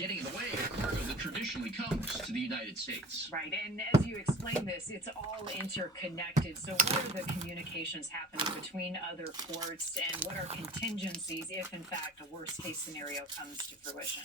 getting in the way of cargo that traditionally comes to the United States. Right, and as you explain this, it's all interconnected. So what are the communications happening between other ports, and what are contingencies if, in fact, a worst-case scenario comes to fruition?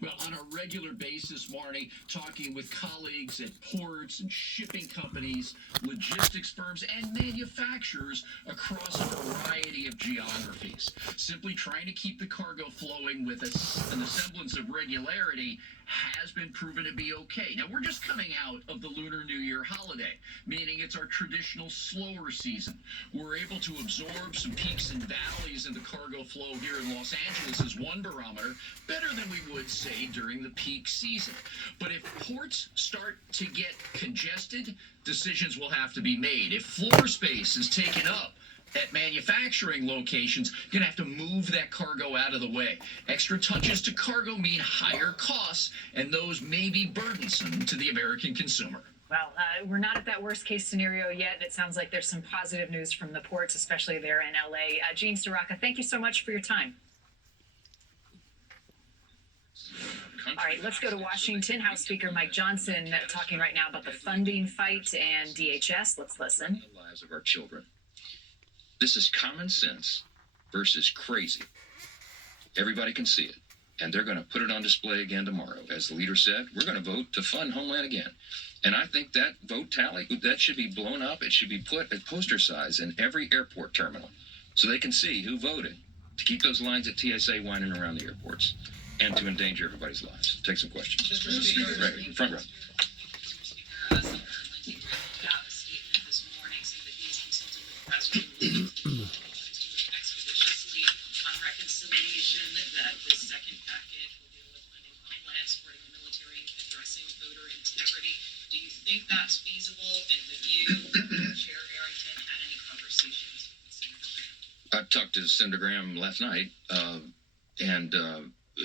Well, on a regular basis, Marnie, talking with colleagues at ports and shipping companies, logistics firms, and manufacturers across a variety of geographies. Simply trying to keep the cargo flowing with a semblance of regularity has been proven to be okay. Now, we're just coming out of the Lunar New Year holiday, meaning it's our traditional slower season. We're able to absorb some peaks and valleys in the cargo flow here in Los Angeles as one barometer, better than we would say during the peak season. But if ports start to get congested, decisions will have to be made. If floor space is taken up at manufacturing locations, you're going to have to move that cargo out of the way. Extra touches to cargo mean higher costs, and those may be burdensome to the American consumer. Well, we're not at that worst-case scenario yet. It sounds like there's some positive news from the ports, especially there in L.A. Gene Staraca, thank you so much for your time. All right, let's go to Washington. House Speaker Mike Johnson talking right now about the funding fight and DHS. Let's listen. The lives of our children. This is common sense versus crazy. Everybody can see it, and they're going to put it on display again tomorrow. As the leader said, we're going to vote to fund Homeland again. And I think that vote tally, that should be blown up. It should be put at poster size in every airport terminal so they can see who voted to keep those lines at TSA winding around the airports and to endanger everybody's lives. Take some questions. Mr. Speaker, right, front row. expeditiously on reconciliation, that this second package will deal with funding Homeland, supporting the military, addressing voter integrity. Do you think that's feasible? And have you, Chair Arrington, had any conversations with Senator Graham? I talked to Senator Graham last night, and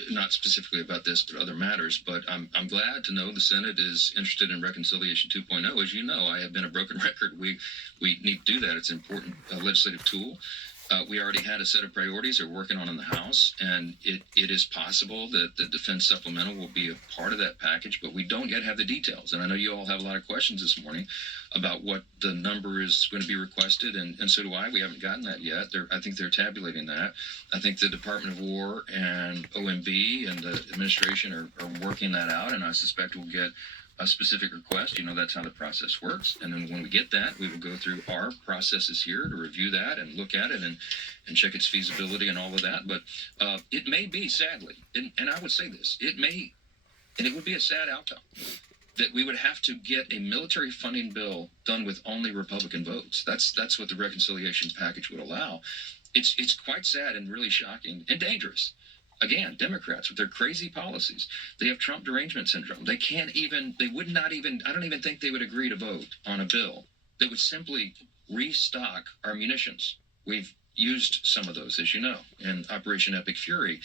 not specifically about this, but other matters. But I'm glad to know the Senate is interested in Reconciliation 2.0. As you know, I have been a broken record. We need to do that. It's an important legislative tool. We already had a set of priorities we're working on in the House, and it is possible that the defense supplemental will be a part of that package, but we don't yet have the details. And I know you all have a lot of questions this morning about what the number is going to be requested, and so do I. We haven't gotten that yet. I think they're tabulating that. I think the Department of War and OMB and the administration are working that out, and I suspect we'll get a specific request. You know, that's how the process works. And then when we get that, we will go through our processes here to review that and look at it and check its feasibility and all of that. But it may be, sadly, and I would say this, it may, and it would be a sad outcome, that we would have to get a military funding bill done with only Republican votes. That's what the reconciliation package would allow. It's quite sad and really shocking and dangerous. Again, Democrats with their crazy policies, they have Trump derangement syndrome. They would not even, I don't even think they would agree to vote on a bill that would simply restock our munitions. We've used some of those, as you know, in Operation Epic Fury.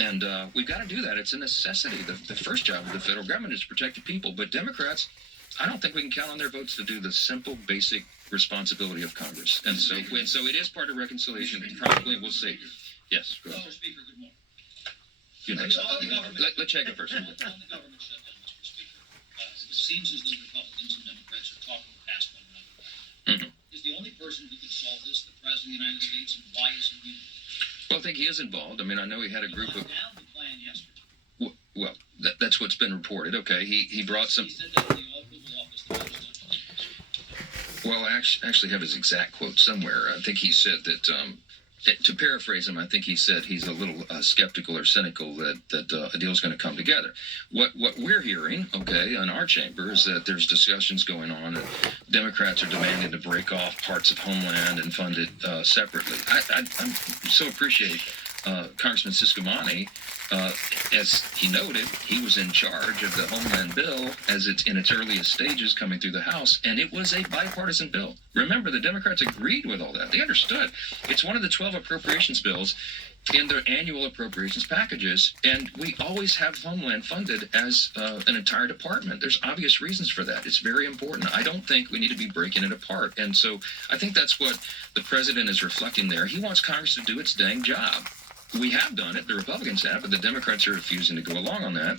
And we've got to do that. It's a necessity. The first job of the federal government is to protect the people. But Democrats, I don't think we can count on their votes to do the simple, basic responsibility of Congress. And so it is part of reconciliation. Probably we'll see. Yes, go ahead. Mr. Speaker, good morning. You next. Let Chad go first. On the government shutdown, Mr. Speaker, it seems as though Republicans and Democrats are talking past one another. Mm-hmm. Is the only person who could solve this the President of the United States, and why isn't he? Well, I think he is involved. I mean, I know he had a group of. Down the plan yesterday. Well, that's what's been reported. Okay, he brought some. He said that in the Oval Office. Well, I actually have his exact quote somewhere. I think he said that. To paraphrase him, I think he said he's a little skeptical or cynical that a deal is going to come together. What we're hearing, okay, in our chamber is that there's discussions going on and Democrats are demanding to break off parts of Homeland and fund it separately. I so appreciate Congressman Ciscomani. As he noted, he was in charge of the Homeland bill as it's in its earliest stages coming through the House, and it was a bipartisan bill. Remember, the Democrats agreed with all that. They understood. It's one of the 12 appropriations bills in their annual appropriations packages, and we always have Homeland funded as an entire department. There's obvious reasons for that. It's very important. I don't think we need to be breaking it apart, and so I think that's what the president is reflecting there. He wants Congress to do its dang job. we have done it. The Republicans have, but the Democrats are refusing to go along on that,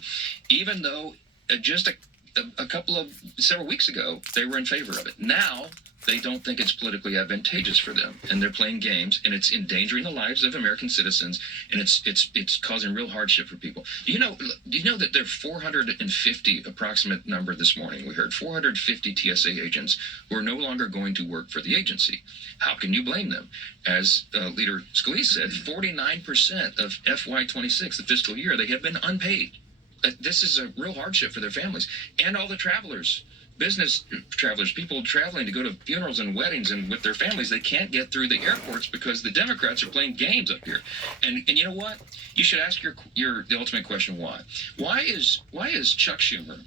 even though just several weeks ago, they were in favor of it. Now, they don't think it's politically advantageous for them, and they're playing games, and it's endangering the lives of American citizens, and it's causing real hardship for people. Do you know that there are 450 approximate number this morning? We heard 450 TSA agents who are no longer going to work for the agency. How can you blame them? As Leader Scalise said, 49% of FY26, the fiscal year, they have been unpaid. This is a real hardship for their families and all the travelers. Business travelers, people traveling to go to funerals and weddings and with their families, they can't get through the airports because the Democrats are playing games up here. And you know what? You should ask the ultimate question: why? Why is Chuck Schumer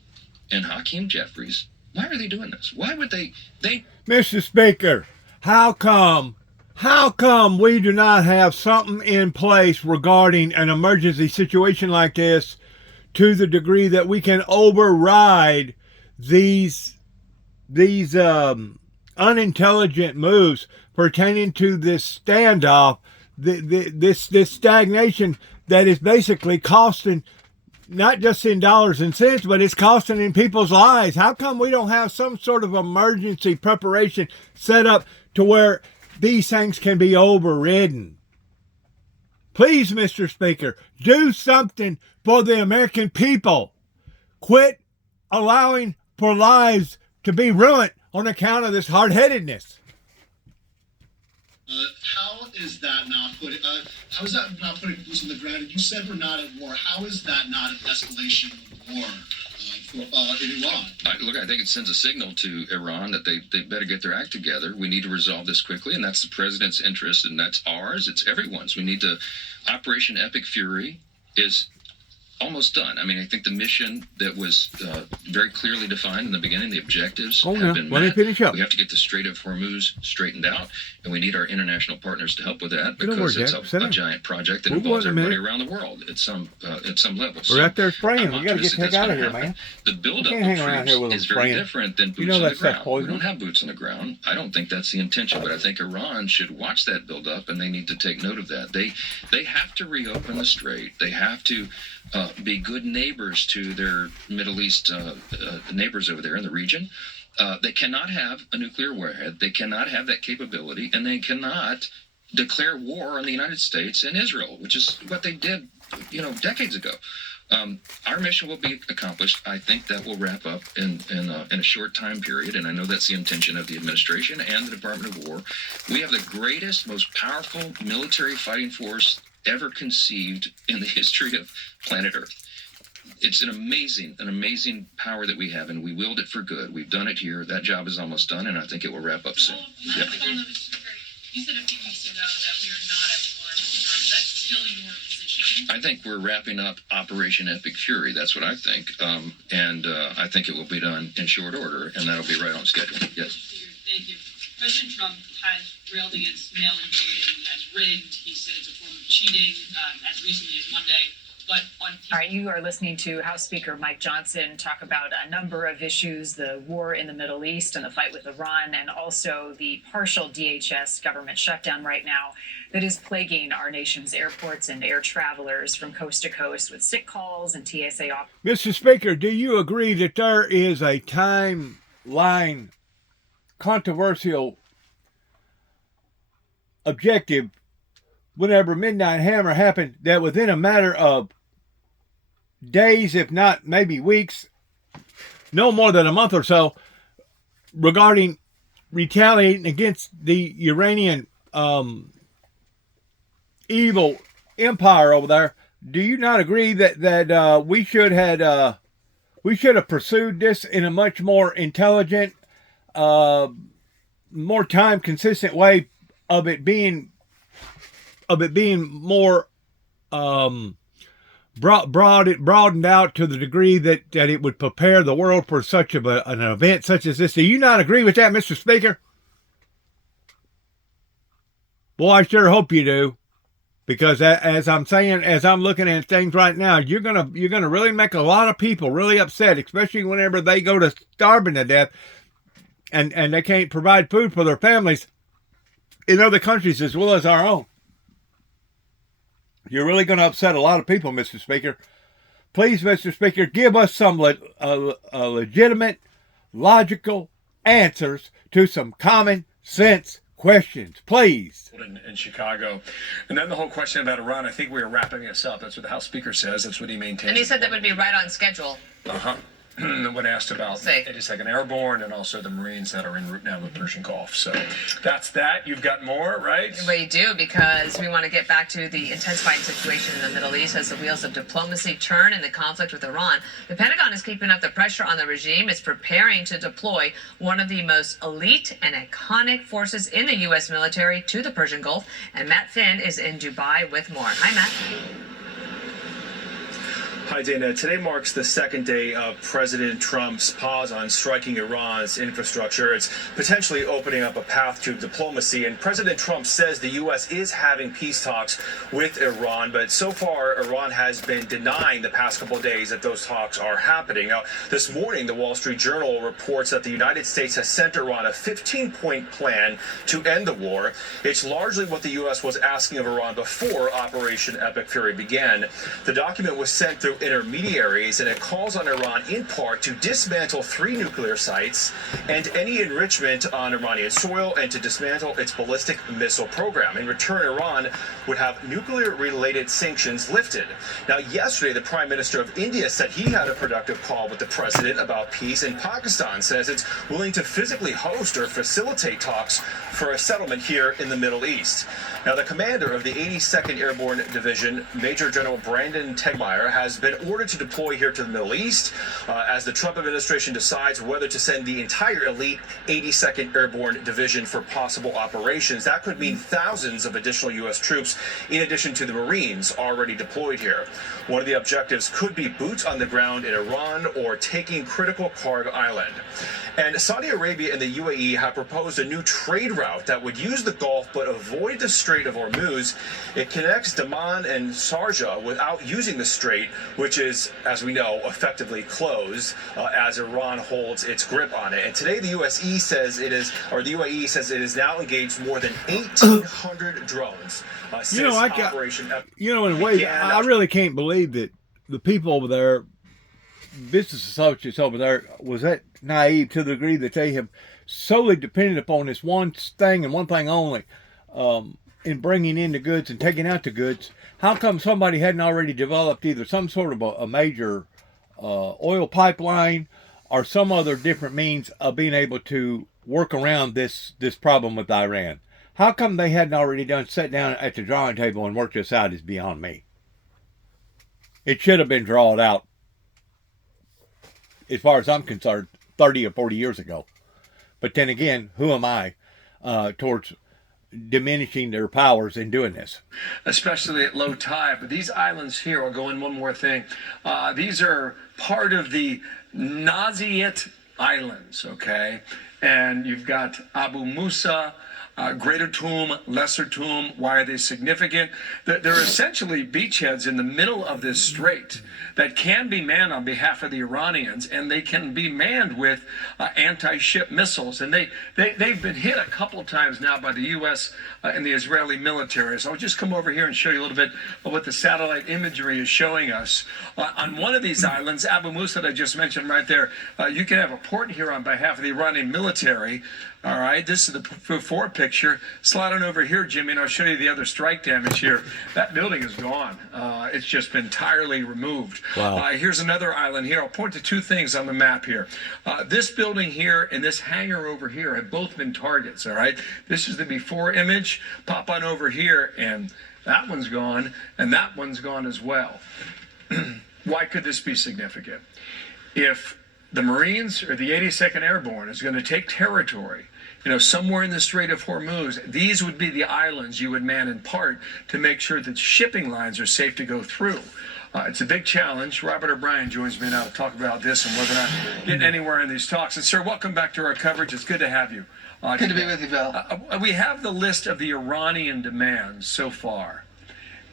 and Hakeem Jeffries? Why are they doing this? Why would they? Mr. Speaker, how come we do not have something in place regarding an emergency situation like this to the degree that we can override these unintelligent moves pertaining to this standoff, this stagnation that is basically costing, not just in dollars and cents, but it's costing in people's lives? How come we don't have some sort of emergency preparation set up to where these things can be overridden? Please, Mr. Speaker, do something for the American people. Quit allowing for lives to be ruined on account of this hard-headedness. How is that not putting? How is that not putting boots on the ground? And you said we're not at war. How is that not an escalation of war in Iran? Look, I think it sends a signal to Iran that they better get their act together. We need to resolve this quickly, and that's the president's interest, and that's ours. It's everyone's. We need to. Operation Epic Fury is almost done. I mean, I think the mission that was very clearly defined in the beginning, the objectives have been met. Finish up. We have to get the Strait of Hormuz straightened out, and we need our international partners to help with that because it's a giant project that involves everybody around the world at some level. We're out there spraying. We got to get the heck out of here, man. The buildup of troops is very different than boots on the ground. We don't have boots on the ground. I don't think that's the intention, but I think Iran should watch that buildup, and they need to take note of that. They have to reopen the strait. They have to be good neighbors to their Middle East neighbors over there in the region. They cannot have a nuclear warhead. They cannot have that capability, and they cannot declare war on the United States and Israel, which is what they did, decades ago. Our mission will be accomplished. I think that will wrap up in a short time period, and I know that's the intention of the administration and the Department of War. We have the greatest, most powerful military fighting force ever conceived in the history of planet Earth. It's an amazing power that we have, and we wield it for good. We've done it here. That job is almost done, and I think it will wrap up soon. You said a few weeks ago that we are not at war with Iran. Is that still your position? I think we're wrapping up Operation Epic Fury. That's what I think. And I think it will be done in short order, and that'll be right on schedule. Yes. Thank you. President Trump has railed against mail-in voting as rigged. He said it's a form of cheating as recently as Monday. But all right, you are listening to House Speaker Mike Johnson talk about a number of issues: the war in the Middle East and the fight with Iran, and also the partial DHS government shutdown right now that is plaguing our nation's airports and air travelers from coast to coast with sick calls and TSA off. Mr. Speaker, do you agree that there is a timeline controversial objective whenever Midnight Hammer happened, that within a matter of days, if not maybe weeks, no more than a month or so, regarding retaliating against the Iranian evil empire over there, do you not agree that we should have pursued this in a much more intelligent, more time consistent way of it being more broadened out to the degree that it would prepare the world for such an event such as this? Do you not agree with that, Mr. Speaker? Well, I sure hope you do, because as I'm saying, as I'm looking at things right now, you're gonna really make a lot of people really upset, especially whenever they go to starving to death and they can't provide food for their families in other countries as well as our own. You're really going to upset a lot of people, Mr. Speaker. Please, Mr. Speaker, give us some legitimate, logical answers to some common sense questions, please. In Chicago. And then the whole question about Iran, I think we are wrapping this up. That's what the House Speaker says. That's what he maintains. And he said that would be right on schedule. Uh-huh. When asked about Say. 82nd Airborne and also the Marines that are en route now to the Persian Gulf. So that's that. You've got more, right? We do, because we want to get back to the intensifying situation in the Middle East as the wheels of diplomacy turn in the conflict with Iran. The Pentagon is keeping up the pressure on the regime. It's preparing to deploy one of the most elite and iconic forces in the U.S. military to the Persian Gulf. And Matt Finn is in Dubai with more. Hi, Matt. Hi, Dana. Today marks the second day of President Trump's pause on striking Iran's infrastructure. It's potentially opening up a path to diplomacy. And President Trump says the U.S. is having peace talks with Iran. But so far, Iran has been denying the past couple of days that those talks are happening. Now, this morning, the Wall Street Journal reports that the United States has sent Iran a 15-point plan to end the war. It's largely what the U.S. was asking of Iran before Operation Epic Fury began. The document was sent through intermediaries, and it calls on Iran in part to dismantle 3 nuclear sites and any enrichment on Iranian soil, and to dismantle its ballistic missile program. In return, Iran would have nuclear-related sanctions lifted. Now, yesterday, the Prime Minister of India said he had a productive call with the president about peace, and Pakistan says it's willing to physically host or facilitate talks for a settlement here in the Middle East. Now, the commander of the 82nd Airborne Division, Major General Brandon Tegmeyer, has been ordered to deploy here to the Middle East as the Trump administration decides whether to send the entire elite 82nd Airborne Division for possible operations. That could mean thousands of additional U.S. troops in addition to the Marines already deployed here. One of the objectives could be boots on the ground in Iran or taking critical Karg Island. And Saudi Arabia and the UAE have proposed a new trade route that would use the Gulf but avoid the Strait of Hormuz. It connects Daman and Sharjah without using the strait, which is, as we know, effectively closed as Iran holds its grip on it. And today the UAE says it is now engaged more than 1,800 drones since Operation Epic. In a way, I really can't believe that the people over there, business associates over there, was that naive to the degree that they have solely depended upon this one thing and one thing only in bringing in the goods and taking out the goods. How come somebody hadn't already developed either some sort of a major oil pipeline or some other different means of being able to work around this problem with Iran? How come they hadn't already sat down at the drawing table and worked this out is beyond me. It should have been drawn out, as far as I'm concerned, 30 or 40 years ago. But then again, who am I towards diminishing their powers in doing this? Especially at low tide. But these islands here, I'll go in one more thing. These are part of the Naziyet Islands, okay? And you've got Abu Musa, Greater Tomb, Lesser Tomb. Why are they significant? They're essentially beachheads in the middle of this strait that can be manned on behalf of the Iranians, and they can be manned with anti-ship missiles. And they've been hit a couple of times now by the U.S. And the Israeli military. So I'll just come over here and show you a little bit of what the satellite imagery is showing us. On one of these islands, Abu Musa that I just mentioned right there, you can have a port here on behalf of the Iranian military. All right, this is the before picture. Slide on over here, Jimmy, and I'll show you the other strike damage here. That building is gone. It's just been entirely removed. Wow. Here's another island here. I'll point to 2 things on the map here. This building here and this hangar over here have both been targets, all right? This is the before image. Pop on over here, and that one's gone, and that one's gone as well. Why could this be significant? If the Marines or the 82nd Airborne is going to take territory, somewhere in the Strait of Hormuz, these would be the islands you would man in part to make sure that shipping lines are safe to go through. It's a big challenge. Robert O'Brien joins me now to talk about this and whether or not getting anywhere in these talks. And sir, welcome back to our coverage. It's good to have you. Good to be with you, Bill. We have the list of the Iranian demands so far.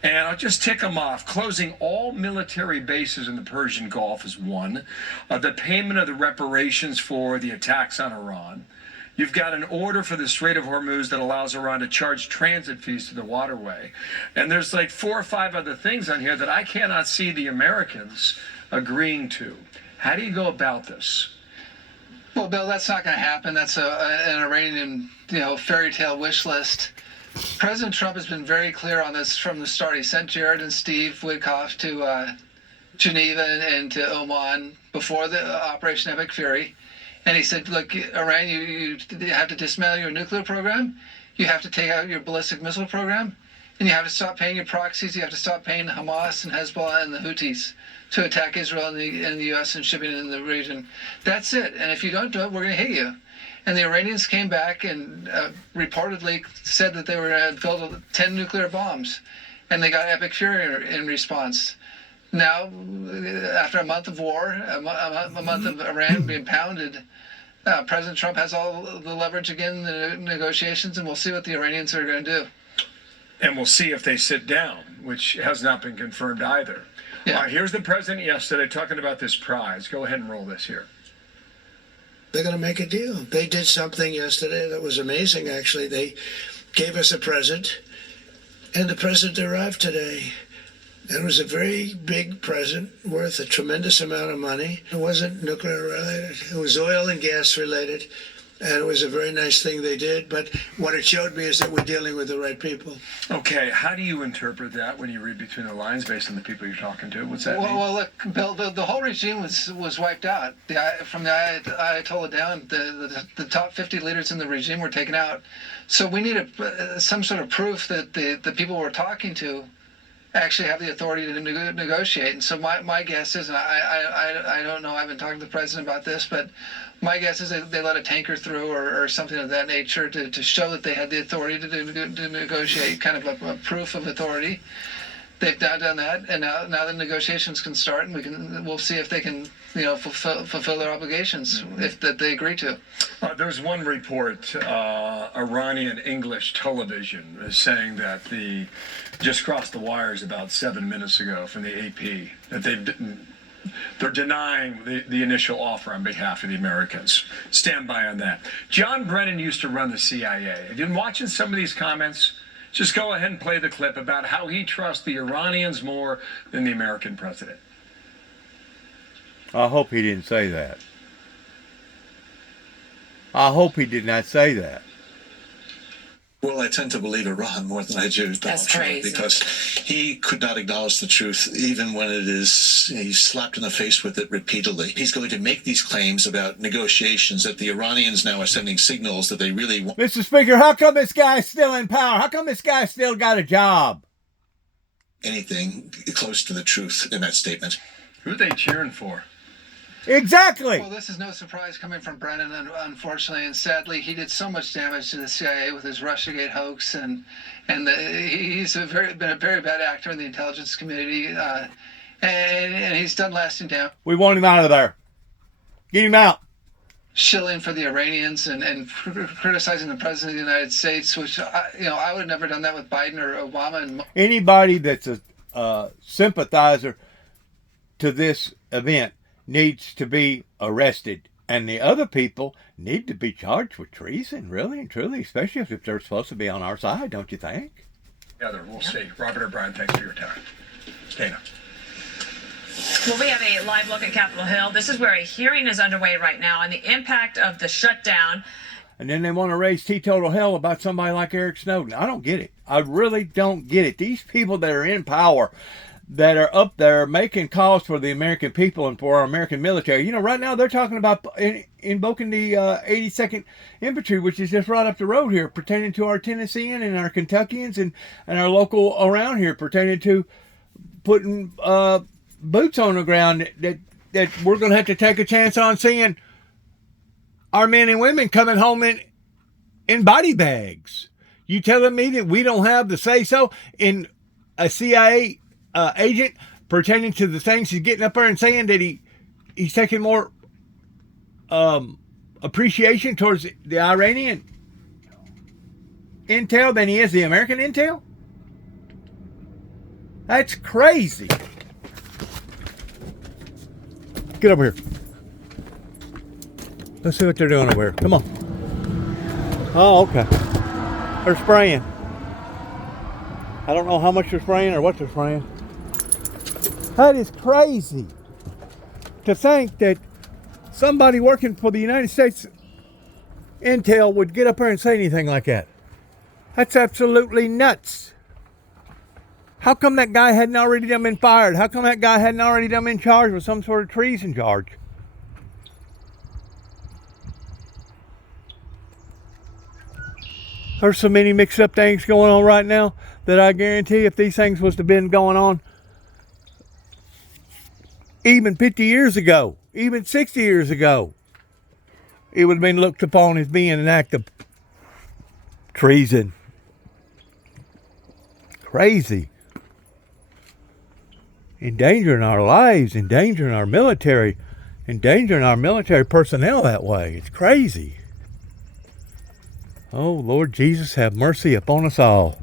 And I'll just tick them off. Closing all military bases in the Persian Gulf is one. The payment of the reparations for the attacks on Iran. You've got an order for the Strait of Hormuz that allows Iran to charge transit fees to the waterway. And there's like 4 or 5 other things on here that I cannot see the Americans agreeing to. How do you go about this? Well, Bill, that's not going to happen. That's an Iranian, fairy tale wish list. President Trump has been very clear on this from the start. He sent Jared and Steve Witkoff to Geneva and to Oman before the Operation Epic Fury. And he said, look, Iran, you have to dismantle your nuclear program. You have to take out your ballistic missile program. And you have to stop paying your proxies. You have to stop paying Hamas and Hezbollah and the Houthis to attack Israel and the U.S. and shipping it in the region. That's it. And if you don't do it, we're going to hit you. And the Iranians came back and reportedly said that they were going to build 10 nuclear bombs. And they got Epic Fury in response. Now, after a month of war, a month of Iran being pounded, President Trump has all the leverage again in the negotiations, and we'll see what the Iranians are going to do. And we'll see if they sit down, which has not been confirmed either. Yeah. Here's the president yesterday talking about this prize. Go ahead and roll this here. They're going to make a deal. They did something yesterday that was amazing, actually. They gave us a present, and the present arrived today. It was a very big present worth a tremendous amount of money. It wasn't nuclear related. It was oil and gas related. And it was a very nice thing they did. But what it showed me is that we're dealing with the right people. Okay, how do you interpret that when you read between the lines based on the people you're talking to? What's that mean? Well, look, Bill, the whole regime was wiped out. From the Ayatollah down, the top 50 leaders in the regime were taken out. So we need some sort of proof that the people we're talking to actually have the authority to negotiate. And so my guess is, and I don't know, I haven't talked to the president about this, but my guess is they let a tanker through or something of that nature to show that they had the authority to negotiate, kind of a proof of authority. They've now done that, and now the negotiations can start, and we'll see if they can fulfill their obligations if that they agree to. There's one report, Iranian English television is saying that just crossed the wires about 7 minutes ago from the AP that they're denying the initial offer on behalf of the Americans. Stand by on that. John Brennan used to run the CIA. Have you been watching some of these comments? Just go ahead and play the clip about how he trusts the Iranians more than the American president. I hope he didn't say that. I hope he did not say that. Well, I tend to believe Iran more than I do Donald Trump because he could not acknowledge the truth, even when he's slapped in the face with it repeatedly. He's going to make these claims about negotiations that the Iranians now are sending signals that they really want. Mr. Speaker, how come this guy's still in power? How come this guy still got a job? Anything close to the truth in that statement. Who are they cheering for? Exactly. Well, this is no surprise coming from Brennan, unfortunately, and sadly, he did so much damage to the CIA with his Russiagate hoax, and he's been a very bad actor in the intelligence community, and he's done lasting damage. We want him out of there. Get him out. Shilling for the Iranians and criticizing the president of the United States, which I would have never done that with Biden or Obama. Anybody that's a sympathizer to this event needs to be arrested, and the other people need to be charged with treason, really and truly, especially if they're supposed to be on our side, don't you think? Together, we'll see. Robert O'Brien, thanks for your time. Dana. Well, we have a live look at Capitol Hill. This is where a hearing is underway right now on the impact of the shutdown. And then they want to raise teetotal hell about somebody like Eric Snowden. I don't get it. I really don't get it. These people that are in power, that are up there making calls for the American people and for our American military. Right now they're talking about invoking the 82nd Infantry, which is just right up the road here, pertaining to our Tennesseans and our Kentuckians and our local around here, pertaining to putting boots on the ground that we're going to have to take a chance on seeing our men and women coming home in body bags. You telling me that we don't have the say-so in a CIA agent pertaining to the things he's getting up there and saying that he's taking more appreciation towards the Iranian intel than he is the American intel? That's crazy. Get over here. Let's see what they're doing over here. Come on. Oh, okay. They're spraying. I don't know how much they're spraying or what they're spraying. That is crazy to think that somebody working for the United States Intel would get up there and say anything like that. That's absolutely nuts. How come that guy hadn't already done been fired? How come that guy hadn't already done been charged with some sort of treason charge? There's so many mixed up things going on right now that I guarantee if these things was to have been going on even 50 years ago, even 60 years ago, it would have been looked upon as being an act of treason. Crazy. Endangering our lives, endangering our military personnel that way. It's crazy. Oh, Lord Jesus, have mercy upon us all.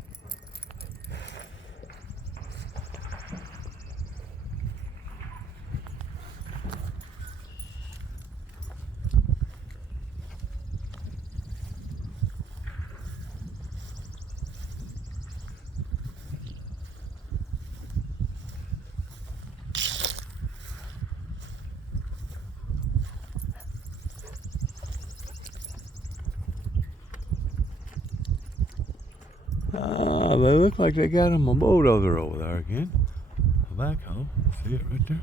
They look like they got him a bulldozer over there again. A backhoe. See it right there?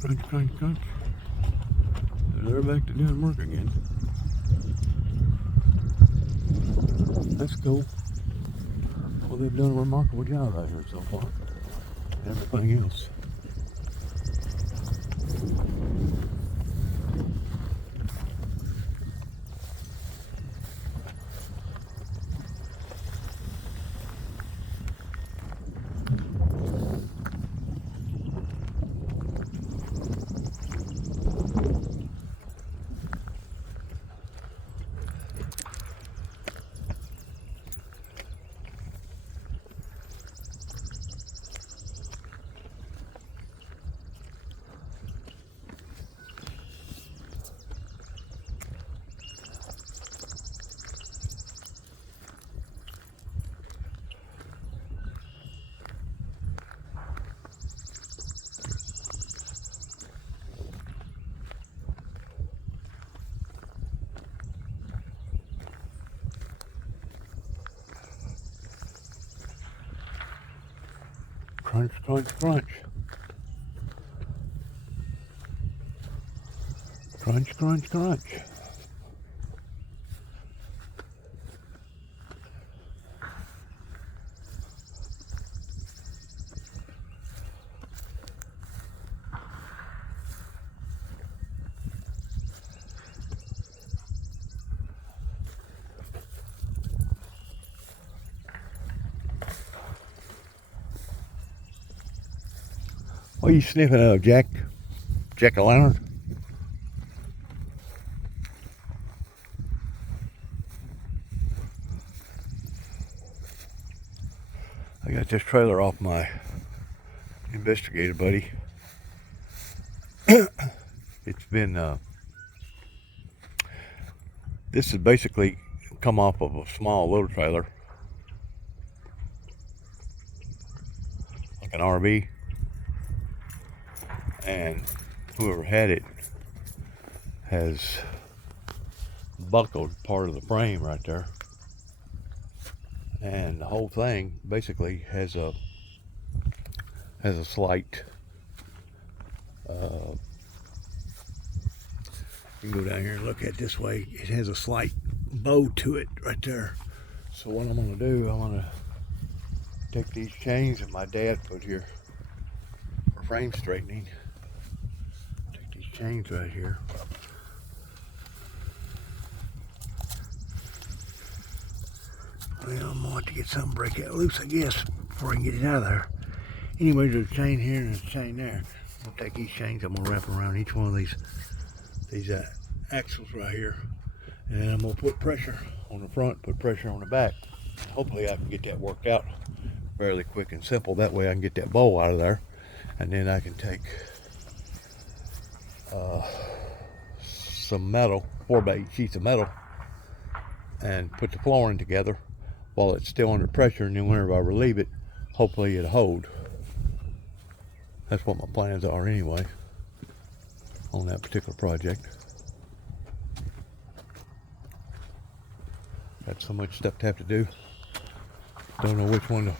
Crunch, crunch, crunch. They're back to doing work again. That's cool. Well, they've done a remarkable job out here so far. Everything else. Crunch, crunch, crunch. Crunch, crunch, crunch. What are you sniffing of, Jack? Jack-o'-lantern? I got this trailer off my investigator buddy. It's been, this has basically come off of a small little trailer. Like an RV. And whoever had it has buckled part of the frame right there, and the whole thing basically has a slight you can go down here and look at it this way. It has a slight bow to it right there. So what I'm going to do, I'm going to take these chains that my dad put here for frame straightening. Chains right here. Well, I'm going to get something break it loose, I guess, before I can get it out of there. Anyway, there's a chain here and there's a chain there. I'm going to take these chains, I'm going to wrap around each one of these axles right here. And then I'm going to put pressure on the front, put pressure on the back. Hopefully I can get that worked out fairly quick and simple. That way I can get that bowl out of there. And then I can take some metal, 4x8 sheets of metal, and put the flooring together while it's still under pressure, and then whenever I relieve it, hopefully it'll hold. That's what my plans are anyway on that particular project. Got so much stuff to have to do. Don't know which one to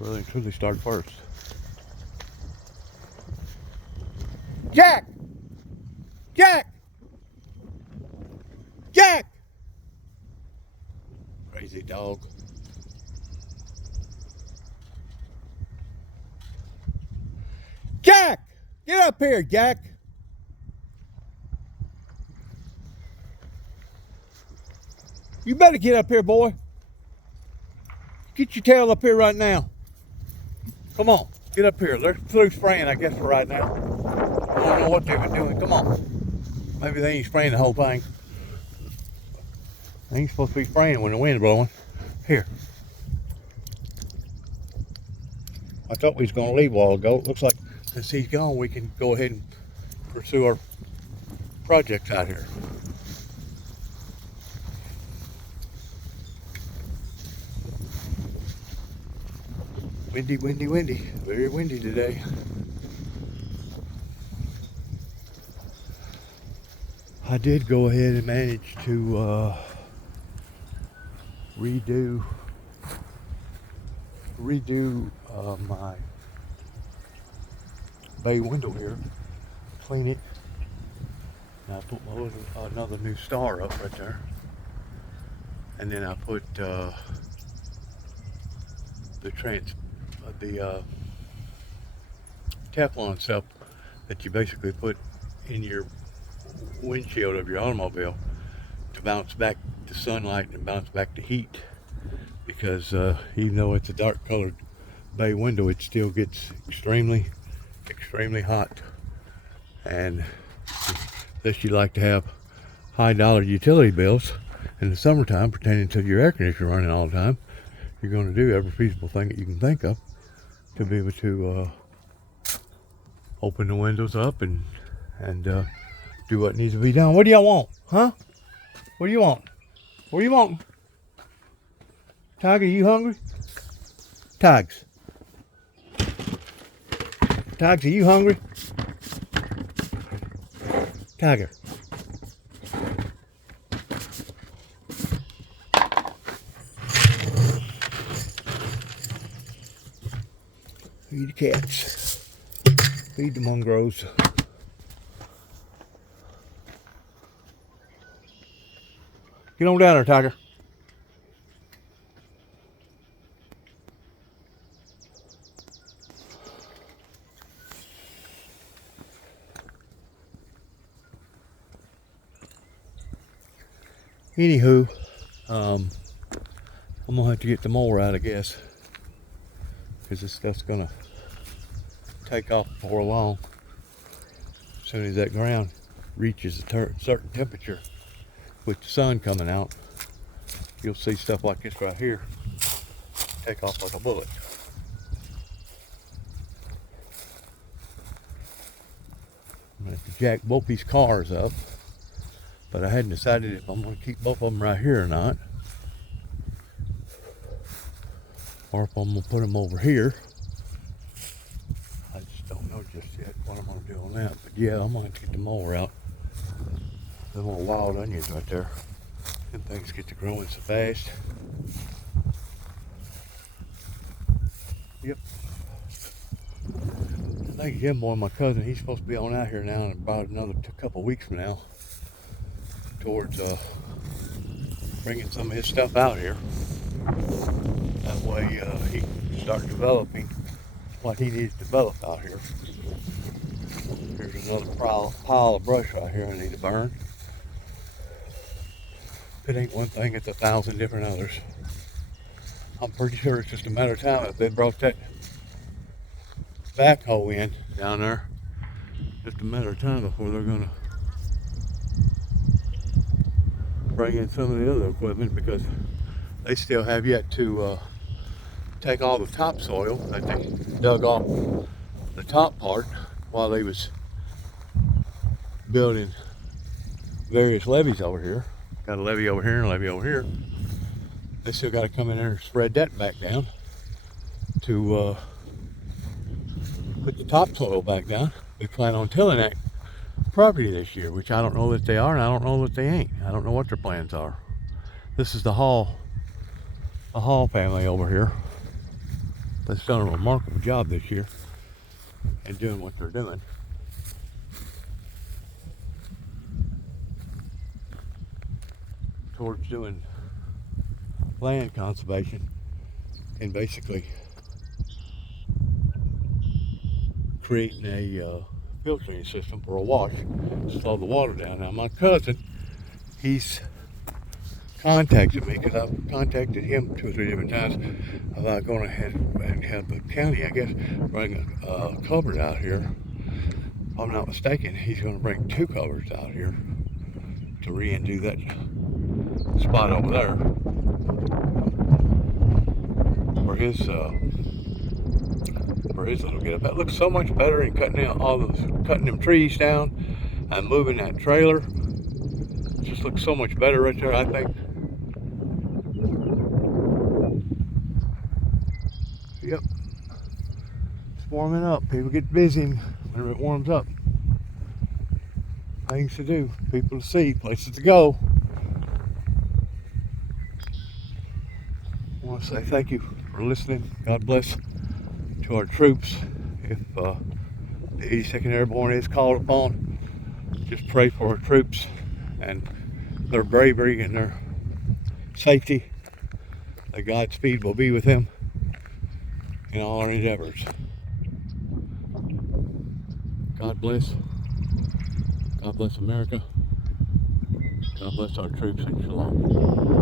really and truly start first. Jack! Jack! Jack! Crazy dog. Jack! Get up here, Jack! You better get up here, boy. Get your tail up here right now. Come on, get up here. They're through spraying, I guess, for right now. I don't know what they've been doing. Come on. Maybe they ain't spraying the whole thing. They ain't supposed to be spraying when the wind's blowing. Here. I thought we was going to leave a while ago. It looks like since he's gone, we can go ahead and pursue our projects out here. Windy, windy, windy. Very windy today. I did go ahead and manage to redo my bay window here, clean it, and I put another new star up right there, and then I put the Teflon stuff that you basically put in your windshield of your automobile to bounce back the sunlight and bounce back the heat, because even though it's a dark colored bay window, it still gets extremely hot, and unless you like to have high dollar utility bills in the summertime pertaining to your air conditioner running all the time, you're going to do every feasible thing that you can think of to be able to open the windows up and do what needs to be done. What do y'all want? Huh? What do you want? What do you want? Tiger, you hungry? Tags. Tags, are you hungry? Tiger. Feed the cats. Feed the mongrels. Get on down there, Tiger. Anywho, I'm gonna have to get the mower out, I guess, because this stuff's gonna take off before long. As soon as that ground reaches a certain temperature, with the sun coming out, you'll see stuff like this right here take off like a bullet. I'm gonna have to jack both these cars up, but I hadn't decided if I'm going to keep both of them right here or not, or if I'm going to put them over here. I just don't know just yet what I'm going to do on that. But yeah, I'm going to have to get the mower out. Them little wild onions right there. Them things get to growing so fast. Yep. I think Jim Boy, my cousin, he's supposed to be on out here now in about another couple weeks from now, towards bringing some of his stuff out here. That way he can start developing what he needs to develop out here. Here's another pile of brush right here I need to burn. If it ain't one thing, it's 1,000 different others. I'm pretty sure it's just a matter of time if they brought that backhoe in down there. Just a matter of time before they're gonna bring in some of the other equipment, because they still have yet to take all the topsoil that they dug off the top part while they was building various levees over here. Got a levee over here and a levee over here. They still got to come in there and spread that back down to put the topsoil back down. We plan on tilling that property this year, which I don't know that they are, and I don't know that they ain't. I don't know what their plans are. This is the Hall family over here that's done a remarkable job this year in doing what they're doing. Towards doing land conservation and basically creating a filtering system for a wash to slow the water down. Now my cousin, he's contacted me because I've contacted him 2 or 3 different times about going ahead and have the county, I guess, bring a culvert out here. If I'm not mistaken, he's going to bring 2 culverts out here to re-do that spot over there for his little get up. That looks so much better in cutting them trees down and moving that trailer. It just looks so much better right there, I think. Yep. It's warming up. People get busy whenever it warms up. Things to do, people to see, places to go. I want to say thank you for listening. God bless to our troops. If the 82nd Airborne is called upon, just pray for our troops and their bravery and their safety. That Godspeed will be with them in all our endeavors. God bless. God bless America. God bless our troops, and shalom.